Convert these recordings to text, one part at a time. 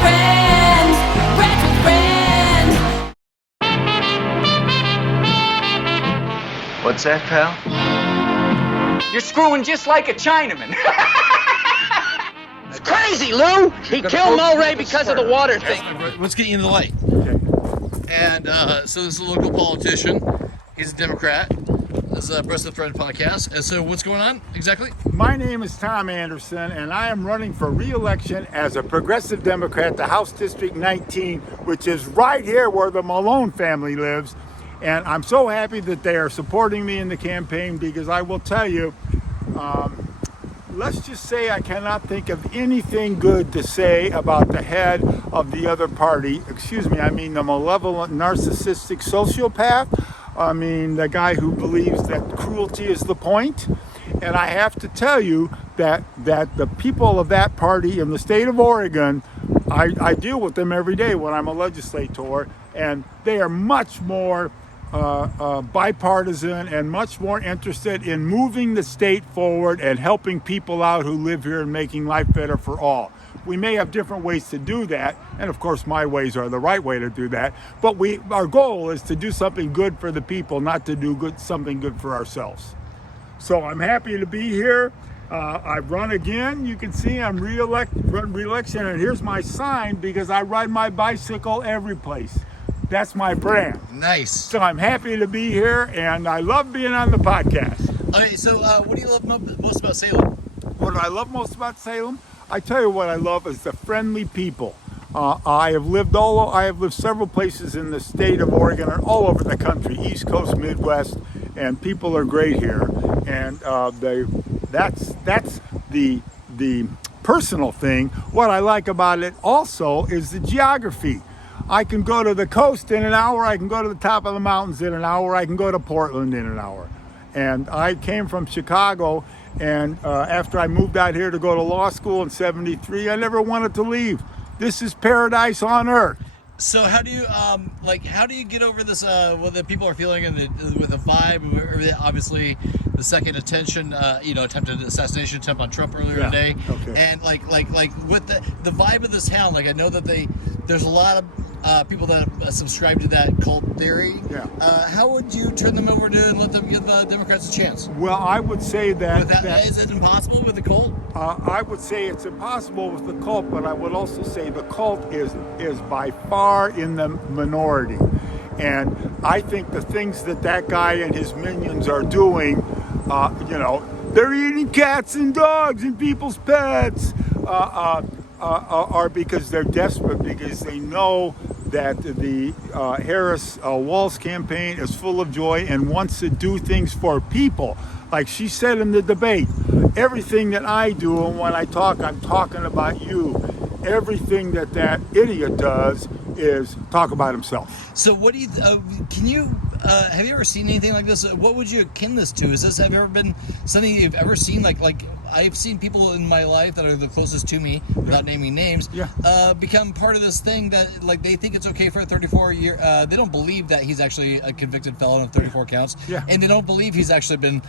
friends, rats with friends. What's that, pal? You're screwing just like a Chinaman. It's crazy, Lou! He killed Mulray because of the water thing. Let's get you into the light. And so this is a local politician. He's a Democrat. This is a Breast of Thread podcast. And so what's going on exactly? My name is Tom Anderson, and I am running for re-election as a progressive Democrat to House District 19, which is right here where the Malone family lives. And I'm so happy that they are supporting me in the campaign, because I will tell you, let's just say I cannot think of anything good to say about the head of the other party. Excuse me, I mean the malevolent, narcissistic sociopath. I mean the guy who believes that cruelty is the point. And I have to tell you that the people of that party in the state of Oregon, I deal with them every day when I'm a legislator, and they are much more bipartisan and much more interested in moving the state forward and helping people out who live here and making life better for all. We may have different ways to do that, and of course my ways are the right way to do that, but our goal is to do something good for the people, not to do something good for ourselves. So I'm happy to be here. I've run again. You can see I'm re-election, and here's my sign, because I ride my bicycle every place. That's my brand. Nice. So I'm happy to be here, and I love being on the podcast. Okay, so what do you love most about Salem? What do I love most about Salem? I tell you what I love is the friendly people. I have lived several places in the state of Oregon and all over the country, East Coast, Midwest, and people are great here. And that's the personal thing. What I like about it also is the geography. I can go to the coast in an hour, I can go to the top of the mountains in an hour, I can go to Portland in an hour. And I came from Chicago, and after I moved out here to go to law school in '73, I never wanted to leave. This is paradise on earth. So how do you get over this what the people are feeling with the vibe, obviously the second attempted assassination attempt on Trump earlier today, and like with the vibe of this town, I know that there's a lot of people that subscribe to that cult theory. How would you turn them over to and let them give the Democrats a chance? Well, I would say that is it impossible with the cult? I would say it's impossible with the cult, but I would also say the cult is by far in the minority. And I think the things that guy and his minions are doing, they're eating cats and dogs and people's pets, are because they're desperate, because they know that the Harris-Walz campaign is full of joy and wants to do things for people. Like she said in the debate, everything that I do, and when I talk, I'm talking about you. Everything that idiot does is talk about himself. So what do you, have you ever seen anything like this? What would you akin this to? Have you ever been something you've ever seen? Like I've seen people in my life that are the closest to me, without naming names, become part of this thing that they think it's okay for a 34-year, they don't believe that he's actually a convicted felon of 34 counts, and they don't believe he's actually been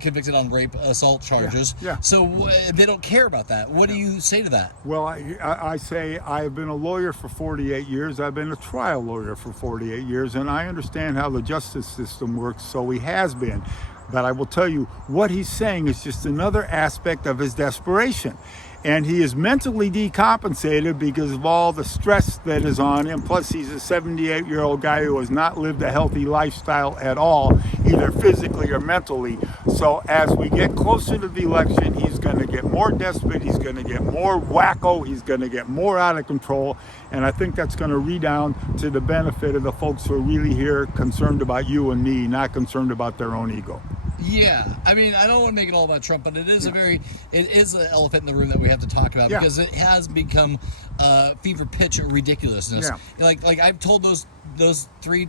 convicted on rape, assault charges. So they don't care about that. What do you say to that? Well, I say I have been a lawyer for 48 years. I've been a trial lawyer for 48 years, and I understand how the justice system works, so he has been. But I will tell you, what he's saying is just another aspect of his desperation. And he is mentally decompensated because of all the stress that is on him. Plus, he's a 78-year-old guy who has not lived a healthy lifestyle at all, either physically or mentally. So as we get closer to the election, he's going to get more desperate, he's going to get more wacko, he's going to get more out of control. And I think that's going to redound to the benefit of the folks who are really here concerned about you and me, not concerned about their own ego. Yeah, I mean, I don't want to make it all about Trump, but it is it is an elephant in the room that we have to talk about because it has become fever pitch of ridiculousness. Like I've told those two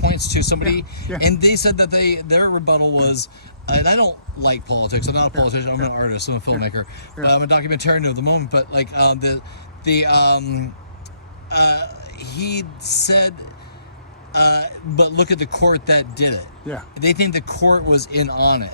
points to somebody, and they said that their rebuttal was, and I don't like politics. I'm not a politician. I'm an artist. I'm a filmmaker. I'm a documentarian of the moment. But he said. But look at the court that did it. They think the court was in on it.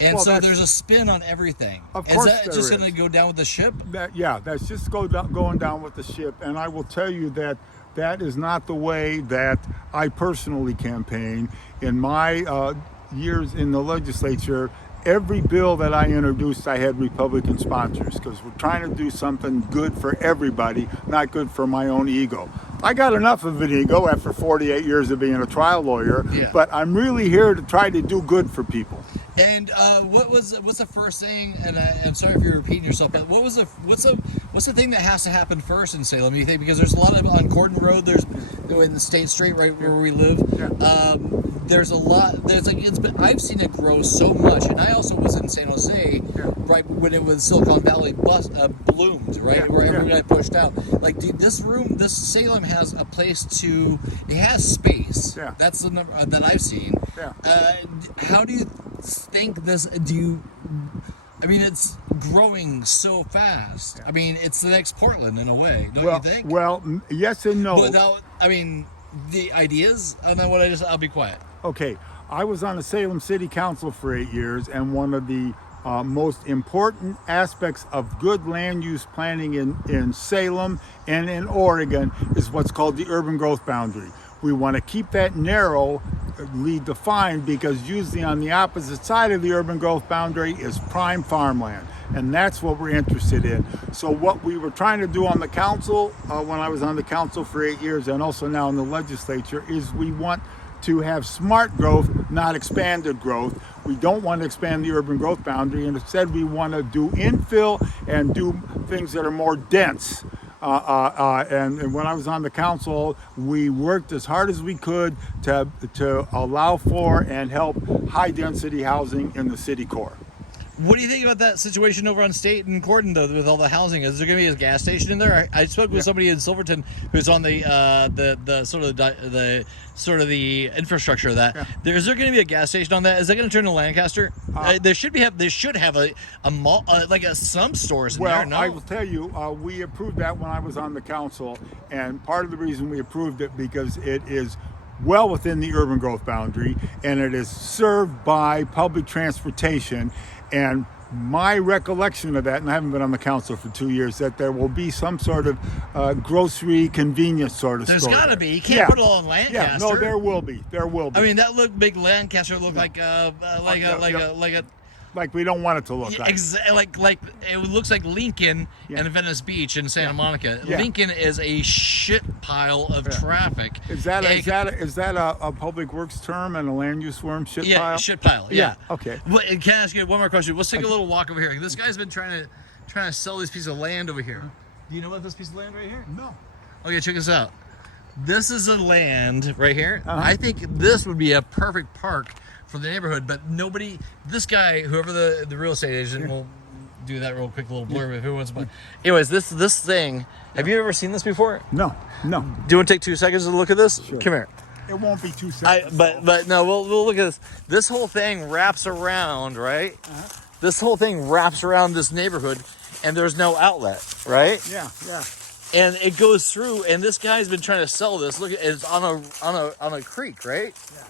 And Well, so that's- there's a spin on everything. Of Is course that there just is. going to go down with the ship? That's just going down with the ship. And I will tell you that that is not the way that I personally campaign. In my years in the legislature, every bill that I introduced, I had Republican sponsors because we're trying to do something good for everybody, not good for my own ego. I got enough of an ego after 48 years of being a trial lawyer, Yeah. but I'm really here to try to do good for people. And what's the first thing? And I'm sorry if you're repeating yourself, but what's the thing that has to happen first in Salem? You think, because there's a lot of on Corden Road, there's in the State Street right where we live. Yeah. There's a lot. There's like I've seen it grow so much, and I also was in San Jose right when it was Silicon Valley bloomed, right, Yeah, where everyone yeah. got pushed out. Like, dude, this Salem has a place to. It has space. Yeah. That's the number that I've seen. Yeah. How do you think this? I mean, it's growing so fast. I mean, it's the next Portland in a way, don't you think? Well, yes and no. But now, I mean, the ideas, and then I'll be quiet. Okay, I was on the Salem City Council for 8 years, and one of the most important aspects of good land use planning in Salem and in Oregon is what's called the urban growth boundary. We want to keep that narrowly defined because usually on the opposite side of the urban growth boundary is prime farmland. And that's what we're interested in. So what we were trying to do on the council, when I was on the council for 8 years and also now in the legislature, is we want to have smart growth, not expanded growth. We don't want to expand the urban growth boundary, and instead we want to do infill and do things that are more dense. And when I was on the council, we worked as hard as we could to allow for and help high density housing in the city core. What do you think about that situation over on State and Corden, though, with all the housing? Is there going to be a gas station in there? I spoke with somebody in Silverton who's on the the infrastructure of that. Yeah. Is there going to be a gas station on that? Is that going to turn to Lancaster? They should have a mall, some stores in Well, there. No, I will tell you, we approved that when I was on the council, and part of the reason we approved it because it is well within the urban growth boundary, and it is served by public transportation. And my recollection of that, and I haven't been on the council for 2 years, that there will be some sort of grocery convenience sort of There's store. got to there. be. You can't put it all in Lancaster. Yeah, no, there will be. There will be. I mean, that big Lancaster looked like a like we don't want it to look like. like it looks like Lincoln Yeah. and Venice Beach in Santa Monica. Yeah. Lincoln is a shit pile of traffic. Is that a public works term and a land use term? Shit Yeah, pile. shit pile. Yeah. Okay. Can I ask you one more question? Let's take a little walk over here. This guy's been trying to sell this piece of land over here. Do you know about this piece of land right here? No. Okay, check this out. This is a land right here. Uh-huh. I think this would be a perfect park for the neighborhood, but nobody, this guy, whoever the real estate agent, will do that real quick little blurb if who wants to. Anyways, this thing, have you ever seen this before? No. Do you want to take 2 seconds to look at this? Sure. Come here. It won't be 2 seconds. But no, we'll look at this. This whole thing wraps around, right? This whole thing wraps around this neighborhood, and there's no outlet, right? Yeah. And it goes through, and this guy's been trying to sell this. Look, it's on a creek, right? Yeah.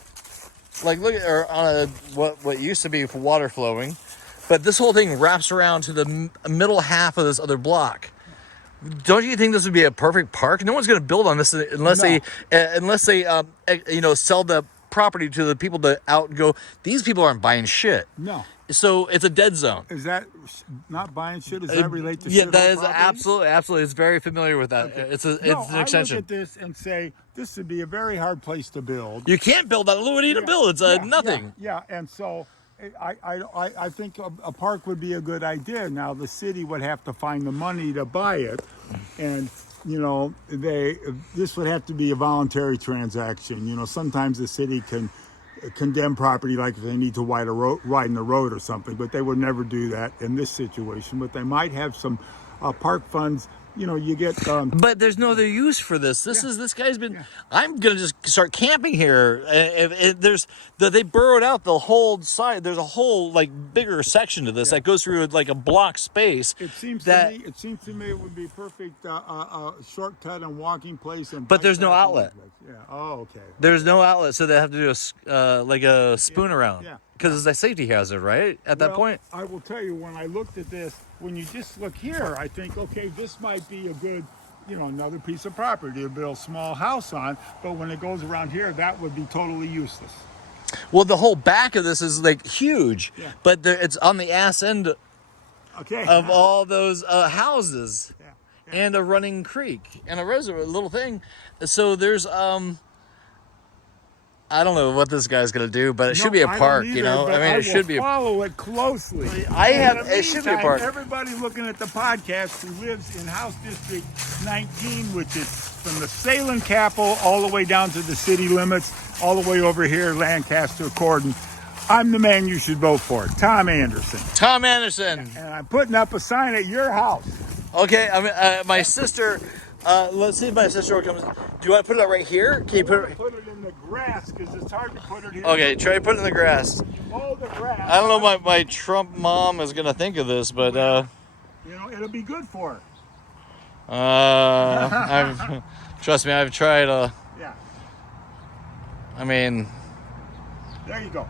Like look at or on a what used to be water flowing, but this whole thing wraps around to the middle half of this other block. Don't you think this would be a perfect park? No one's going to build on this unless they sell the property to the people to out and go. These people aren't buying shit. No. So it's a dead zone. Is that not buying shit? Does that relate to Yeah, shithole that is property? absolutely. It's very familiar with that. Okay. It's an I extension. look at this and say this would be a very hard place to build. You can't build that. What do you need to build? It's nothing. Yeah, and so I think a park would be a good idea. Now the city would have to find the money to buy it, and this would have to be a voluntary transaction. Sometimes the city can condemn property like if they need to widen the road or something, but they would never do that in this situation. But they might have some park funds you get. But there's no other use for this. This guy's been. I'm gonna just start camping here. They burrowed out the whole side. There's a whole like bigger section to this that goes through like a block space. It seems to me it would be perfect shortcut and walking place. But there's no outlet. Yeah. Oh, okay. There's no outlet, so they have to do like a spoon around. Yeah. Because it's a safety hazard, right? At that point. I will tell you, when I looked at this, when you just look here, I think, okay, this might be a good, another piece of property to build a small house on. But when it goes around here, that would be totally useless. Well, the whole back of this is like huge, Yeah. but it's on the ass end of all those houses and a running creek and a reservoir, a little thing. So there's I don't know what this guy's gonna do, but it should be a park, I mean, it should be. Follow it closely. It should be a park. Everybody looking at the podcast who lives in House District 19, which is from the Salem Capital all the way down to the city limits, all the way over here, Lancaster, Cordon. I'm the man you should vote for, Tom Anderson. Tom Anderson. And I'm putting up a sign at your house. Okay, my sister. Let's see if my sister comes. Do you want to put it right here? Can you put it? Put it in the grass because it's hard to put it here. Okay, try to put it in the grass. Mow the grass. I don't know my Trump mom is gonna think of this, but it'll be good for her. Trust me, I've tried. Yeah. I mean, there you go.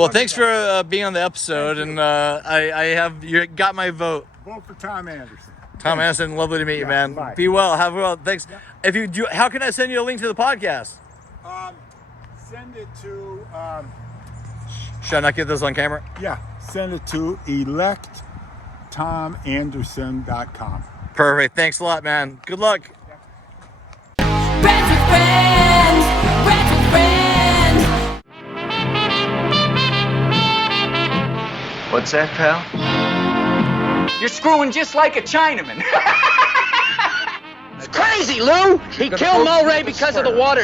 well, thanks for being on the episode, and you got my vote. Vote for Tom Anderson. Tom Anderson, lovely to meet you, man. Bye. Be well. Have well. Thanks. Yeah. If you do, how can I send you a link to the podcast? Send it to. Should I not get this on camera? Yeah, send it to electtomanderson.com. Perfect. Thanks a lot, man. Good luck. Friends with friends, friends with friends. What's that, pal? You're screwing just like a Chinaman. It's crazy, Lou. He killed Mulray because of the water